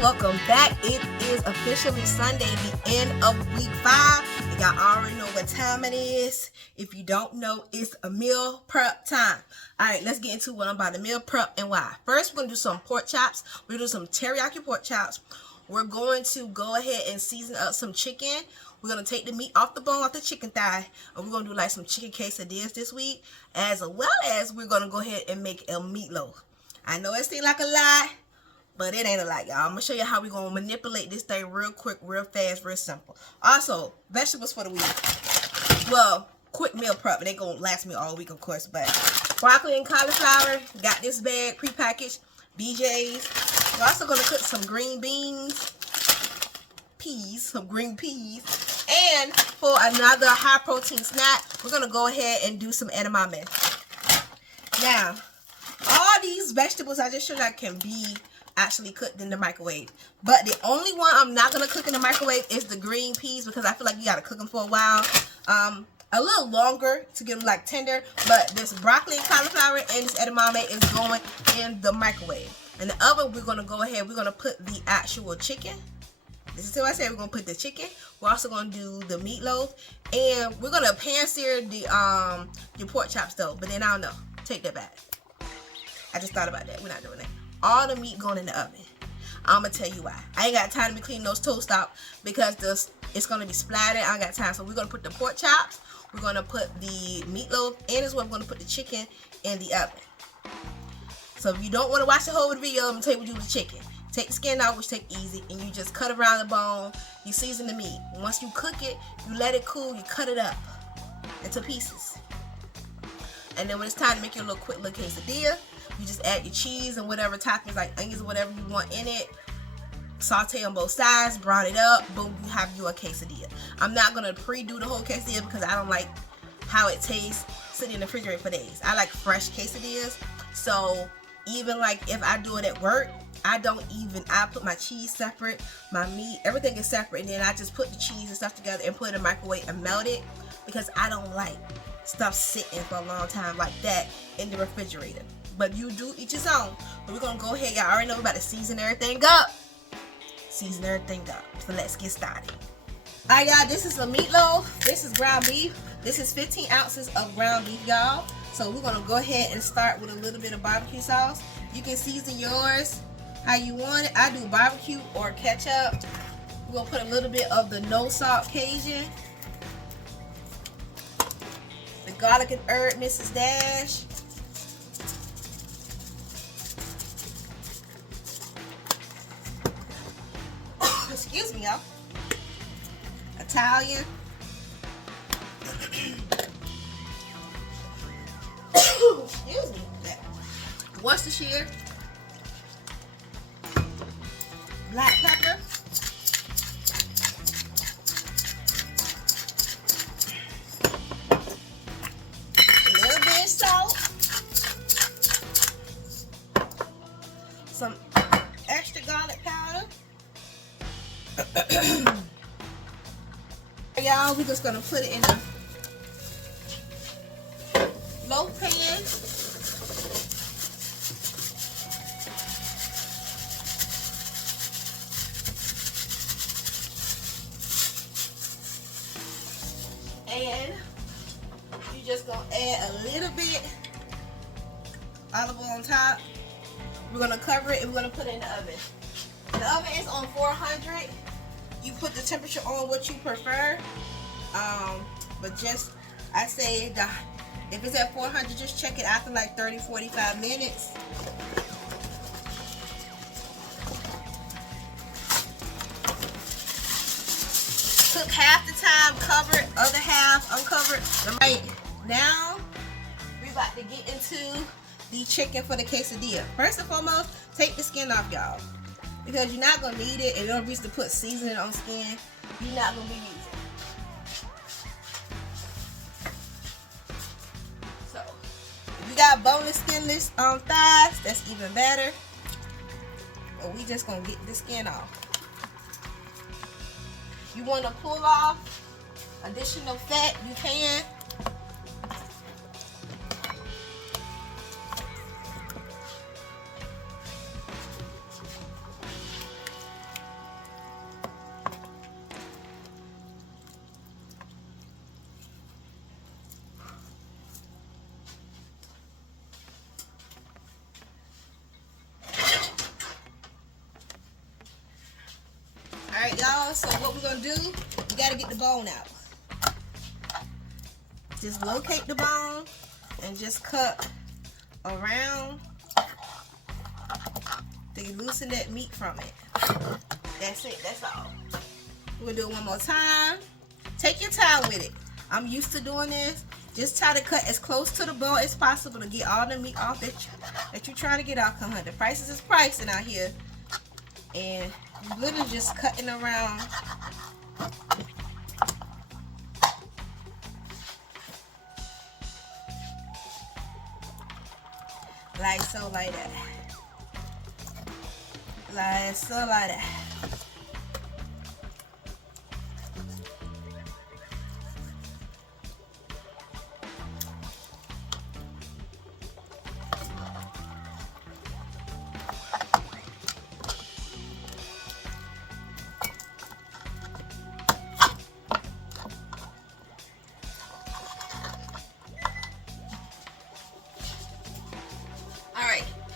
welcome back. It is officially Sunday, the end of week 5. And y'all already know what time it is. If you don't know, it's a meal prep time. Alright, let's get into what I'm about to meal prep and why. First, we're going to do some pork chops. We're going to do some teriyaki pork chops. We're going to go ahead and season up some chicken. We're going to take the meat off the bone, off the chicken thigh. And we're going to do like some chicken quesadillas this week. As well as we're going to go ahead and make a meatloaf. I know it seems like a lot, but it ain't a lot, y'all. I'm going to show you how we're going to manipulate this thing real quick, real fast, real simple. Also, vegetables for the week. Well, quick meal prep. It ain't going to last me all week, of course. But broccoli and cauliflower. Got this bag prepackaged. BJ's. We're also going to cook some green beans. Some green peas. And for another high protein snack, we're going to go ahead and do some edamame. Now, all these vegetables I just showed you can be actually cooked in the microwave. But the only one I'm not going to cook in the microwave is the green peas, because I feel like you got to cook them for a while. A little longer to get them like tender. But this broccoli and cauliflower and this edamame is going in the microwave. In the oven, we're going to go ahead, we're going to put the actual chicken. This is what I said, we're going to put the chicken. We're also going to do the meatloaf. And we're going to pan sear the pork chops though. But then I don't know. Take that back. I just thought about that. We're not doing that. All the meat going in the oven. I'm going to tell you why. I ain't got time to be cleaning those toast out because it's going to be splattered. I ain't got time. So we're going to put the pork chops. We're going to put the meatloaf. And as well, we're going to put the chicken in the oven. So if you don't want to watch the whole video, I'm going to tell you what to do with the chicken. Take the skin out, which take easy, and you just cut around the bone. You season the meat. Once you cook it, you let it cool, you cut it up into pieces. And then when it's time to make your quick little quesadilla, you just add your cheese and whatever toppings, like onions or whatever you want in it. Saute on both sides, brown it up, boom, you have your quesadilla. I'm not going to pre-do the whole quesadilla because I don't like how it tastes sitting in the refrigerator for days. I like fresh quesadillas. So even like if I do it at work, I put my cheese separate, my meat, everything is separate, and then I just put the cheese and stuff together and put it in the microwave and melt it, because I don't like stuff sitting for a long time like that in the refrigerator. But you do each his own. But we're going to go ahead, y'all already know we're about to season everything up. So let's get started. Alright, y'all, this is a meatloaf. This is ground beef. This is 15 ounces of ground beef, y'all. So we're going to go ahead and start with a little bit of barbecue sauce. You can season yours how you want it. I do barbecue or ketchup. We're going to put a little bit of the no salt Cajun. The garlic and herb Mrs. Dash. Excuse me, y'all. Italian. Excuse me. Worcestershire. Black pepper. A little bit of salt. Some extra garlic powder. Y'all, we're just gonna put it in a loaf pan. And you're just gonna add a little bit olive oil on top. We're gonna cover it and we're gonna put it in the oven. The oven is on 400. You put the temperature on what you prefer. But just, I say if it's at 400, just check it after like 30-45 minutes. Cook half the time covered, other half uncovered. Right now, we're about to get into the chicken for the quesadilla. First and foremost, take the skin off, y'all, because you're not gonna need it. If you don't reach to put seasoning on skin, you're not gonna be using it. So, if you got boneless, skinless thighs, that's even better. But we just gonna get the skin off. You want to pull off additional fat, you can. So what we're gonna do, we gotta get the bone out. Just locate the bone and just cut around to loosen that meat from it. That's it, that's all. We'll do it one more time. Take your time with it. I'm used to doing this. Just try to cut as close to the bone as possible to get all the meat off that you're trying to get off. Come on, the prices is pricing out here. And you're literally just cutting around. Like so, like that. Like so, like that.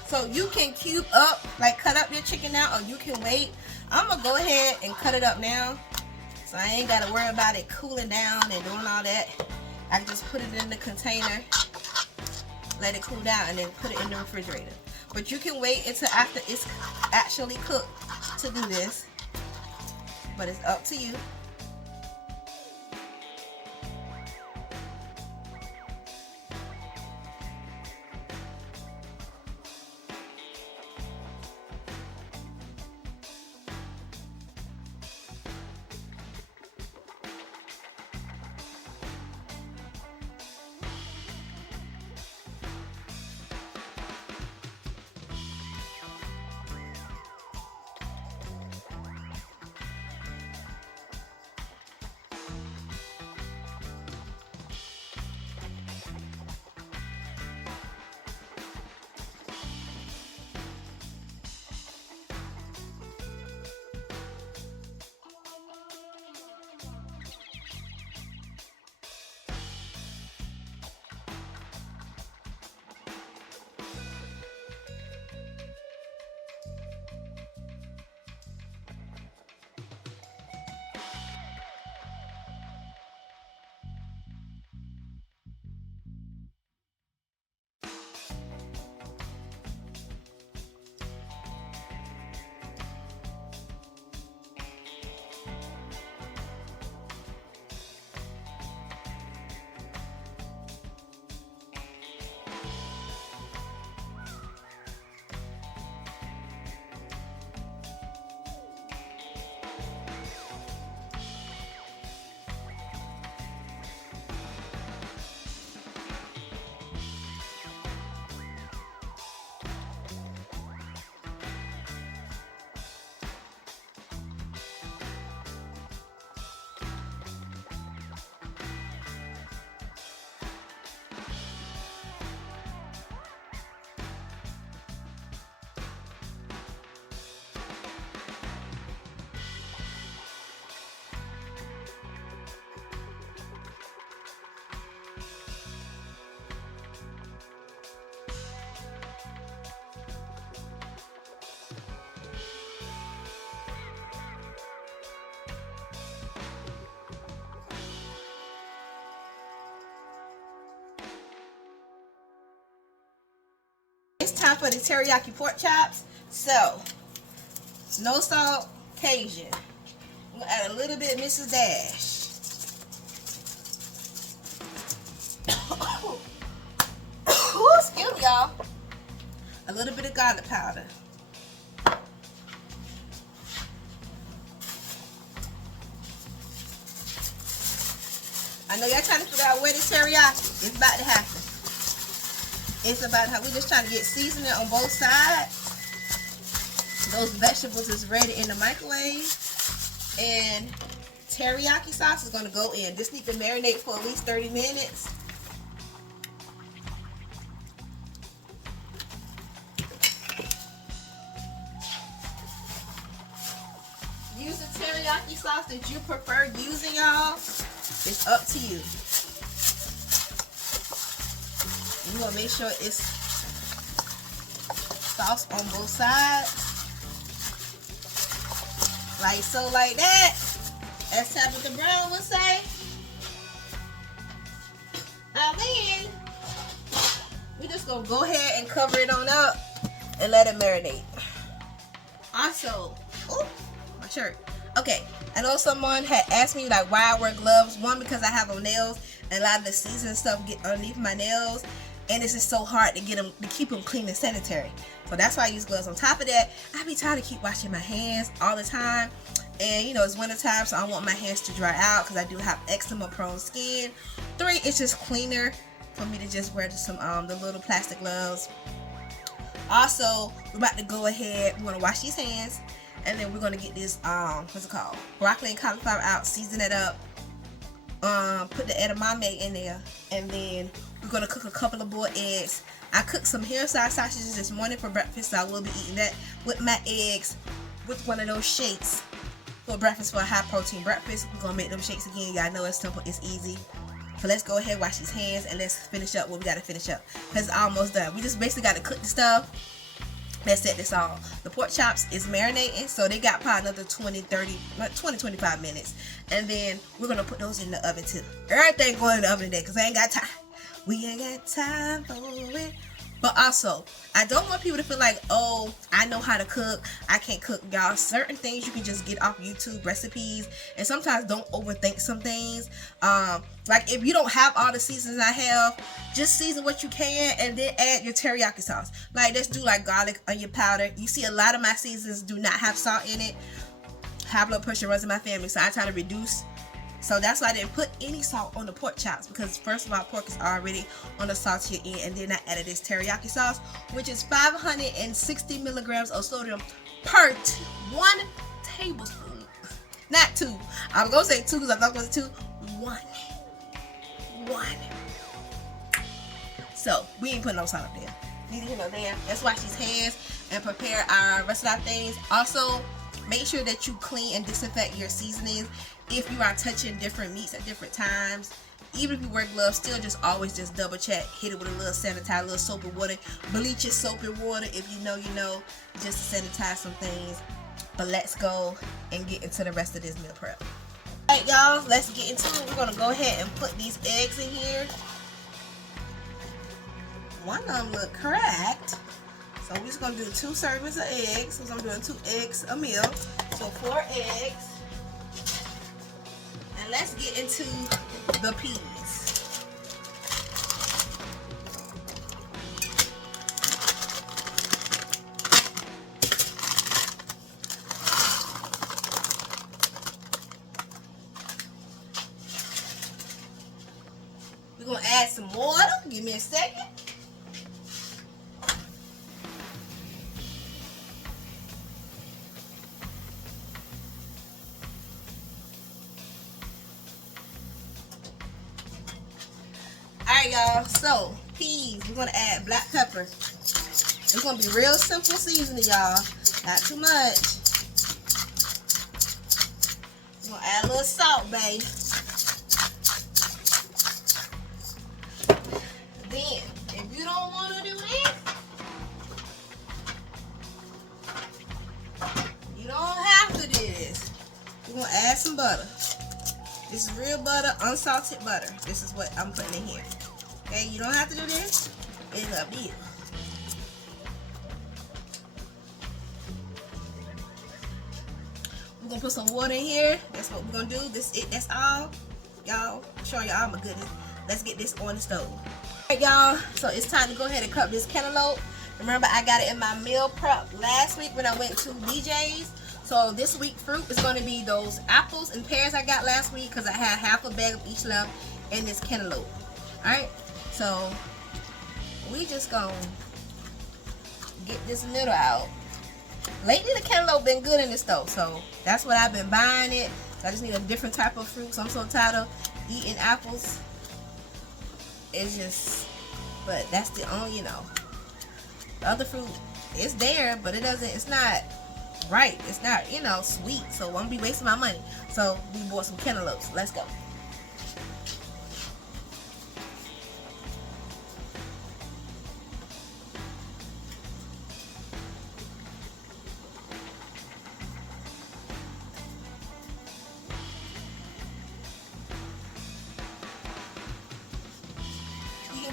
So you can cube up, like cut up your chicken now, or you can wait. I'm gonna go ahead and cut it up now, so I ain't gotta worry about it cooling down and doing all that. I can just put it in the container, let it cool down, and then put it in the refrigerator. But you can wait until after it's actually cooked to do this, but it's up to you. It's time for the teriyaki pork chops. So, no salt, Cajun. I'm gonna add a little bit of Mrs. Dash. Excuse me, y'all. A little bit of garlic powder. I know y'all trying to figure out where the teriyaki. It's about to happen. It's about how we're just trying to get seasoning on both sides. Those vegetables is ready in the microwave. And teriyaki sauce is going to go in. This needs to marinate for at least 30 minutes. Use the teriyaki sauce that you prefer using, y'all. It's up to you. You want to make sure it's sauce on both sides. Like so, like that. as Tabitha Brown would say. Now then, we just gonna go ahead and cover it on up and let it marinate. Also, oh, my shirt. Okay, I know someone had asked me like why I wear gloves. One, because I have on nails, and a lot of the season stuff get underneath my nails, and it's just so hard to get them to keep them clean and sanitary. So that's why I use gloves. On top of that, I be trying to keep washing my hands all the time, and you know it's winter time, so I want my hands to dry out because I do have eczema prone skin. 3, it's just cleaner for me to just wear some the little plastic gloves. Also, we're about to go ahead. We're gonna wash these hands, and then we're gonna get this what's it called, broccoli and cauliflower out, season it up, put the edamame in there, and then we're gonna cook a couple of boiled eggs. I cooked some hillside sausages this morning for breakfast, so I will be eating that with my eggs with one of those shakes for breakfast, for a high protein breakfast. We're gonna make them shakes again. Y'all know it's simple, it's easy. So let's go ahead, wash these hands, and let's finish up what we gotta finish up, because it's almost done. We just basically gotta cook the stuff. Let's set this all. The pork chops is marinating, so they got probably another 20-25 minutes. And then we're gonna put those in the oven too. Everything going in the oven today, because I ain't got time. We ain't got time for it. But also, I don't want people to feel like, oh, I know how to cook, I can't cook. Y'all, certain things you can just get off YouTube recipes, and sometimes don't overthink some things. Like if you don't have all the seasons I have, just season what you can and then add your teriyaki sauce. Like let's do like garlic, onion powder. You see a lot of my seasons do not have salt in it. High blood pressure runs in my family, so I try to reduce. So that's why I didn't put any salt on the pork chops, because first of all, pork is already on the saltier end, and then I added this teriyaki sauce, which is 560 milligrams of sodium per 1 tablespoon. Not 2. I was gonna say 2 because I thought it was 2. 1. So we ain't putting no salt up there. Neither here nor there. Let's wash these hands and prepare our rest of our things. Also, make sure that you clean and disinfect your seasonings. If you are touching different meats at different times, even if you wear gloves, still just always just double check. Hit it with a little sanitizer, a little soap and water. Bleach your soap and water if you know, just to sanitize some things. But let's go and get into the rest of this meal prep. Alright y'all, let's get into it. We're going to go ahead and put these eggs in here. One of them look cracked. So we're just going to do 2 servings of eggs. So I'm doing 2 eggs a meal. So 4 eggs. And let's get into the peas. We're going to add some water. Give me a second. Alright y'all, so peas, we're going to add black pepper. It's going to be real simple seasoning, y'all. Not too much. We're going to add a little salt, babe. Then, if you don't want to do this, you don't have to do this. We're going to add some butter. This is real butter, unsalted butter. This is what I'm putting in here. Okay, you don't have to do this. It's up to you. We're gonna put some water in here. That's what we're gonna do. That's all. Y'all, I'm showing y'all my goodness. Let's get this on the stove. Alright y'all, so it's time to go ahead and cut this cantaloupe. Remember, I got it in my meal prep last week when I went to BJ's. So this week fruit is going to be those apples and pears I got last week, because I had half a bag of each left, and this cantaloupe. Alright, so we just gonna get this middle out. Lately the cantaloupe been good in the stove, so that's what I've been buying it. So I just need a different type of fruit, so I'm so tired of eating apples. It's just, but that's the only, the other fruit is there, but it's not right. It's not, sweet. So I'm gonna be wasting my money. So we bought some cantaloupes. Let's go.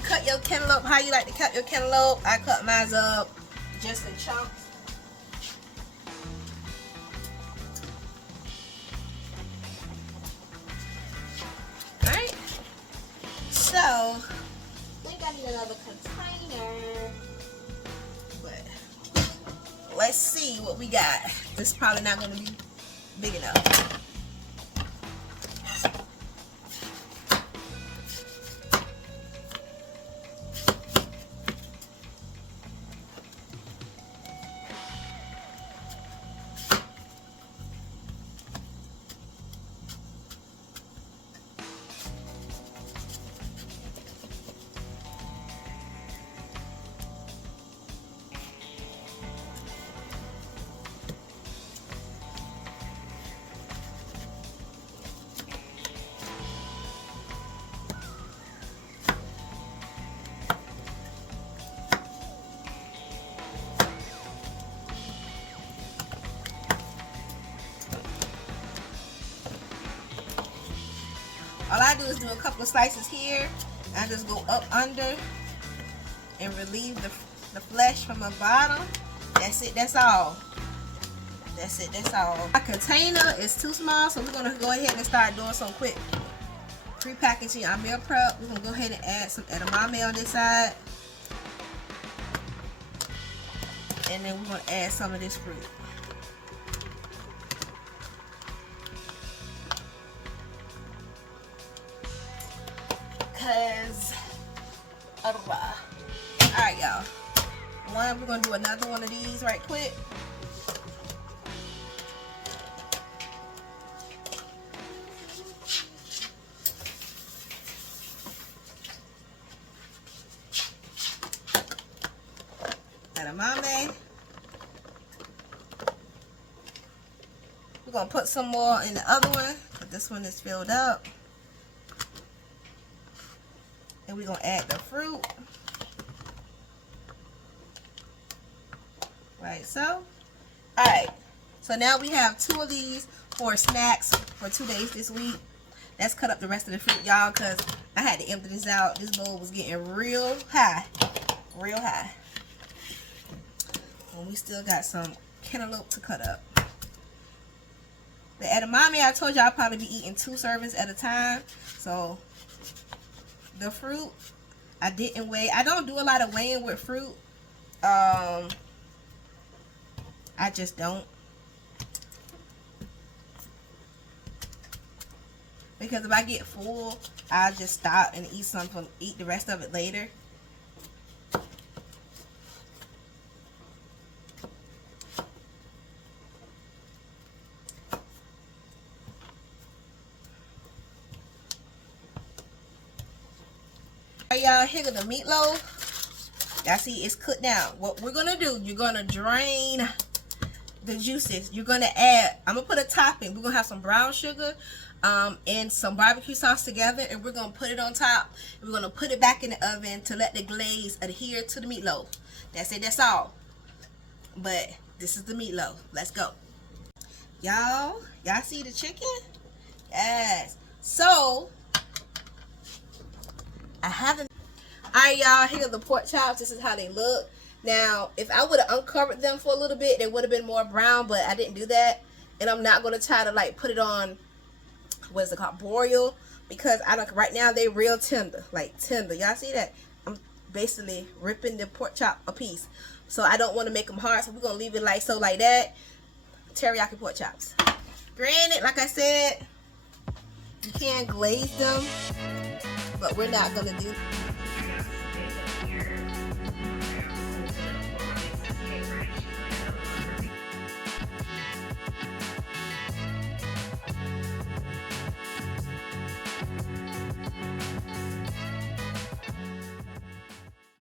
cut your cantaloupe how you like to cut your cantaloupe. I cut mine up just in chunks. Alright. So, I think I need another container. But let's see what we got. This is probably not going to be big enough. All I do is do a couple of slices here. I just go up under and relieve the flesh from the bottom. That's it, that's all. That's it, that's all. My container is too small, so we're gonna go ahead and start doing some quick pre-packaging our meal prep. We're gonna go ahead and add some edamame on this side. And then we're gonna add some of this fruit. Alright, y'all. We're gonna do another one of these right quick. Edamame. We're gonna put some more in the other one, but this one is filled up. And we're gonna add the fruit. Right, so. Alright. So now we have 2 of these for snacks for 2 days this week. Let's cut up the rest of the fruit, y'all, because I had to empty this out. This bowl was getting real high. Real high. And we still got some cantaloupe to cut up. The edamame, I told you I'll probably be eating 2 servings at a time. So the fruit, I didn't weigh. I don't do a lot of weighing with fruit. I just don't. Because if I get full, I'll just stop and eat the rest of it later. Y'all, here go the meatloaf. Y'all see it's cooked down. What we're gonna do, you're gonna drain the juices. You're gonna add, I'm gonna put a topping. We're gonna have some brown sugar and some barbecue sauce together, and we're gonna put it on top. We're gonna put it back in the oven to let the glaze adhere to the meatloaf. That's it, that's all. But this is the meatloaf. Let's go. Y'all see the chicken? Yes. So I haven't. Alright, y'all, here are the pork chops. This is how they look. Now, if I would have uncovered them for a little bit, they would have been more brown, but I didn't do that. And I'm not going to try to like put it on, what is it called, broil, because I don't. Right now they're real tender, like tender. Y'all see that? I'm basically ripping the pork chop a piece, so I don't want to make them hard. So we're gonna leave it like so, like that. Teriyaki pork chops. Granted, like I said, you can glaze them, but we're not gonna do.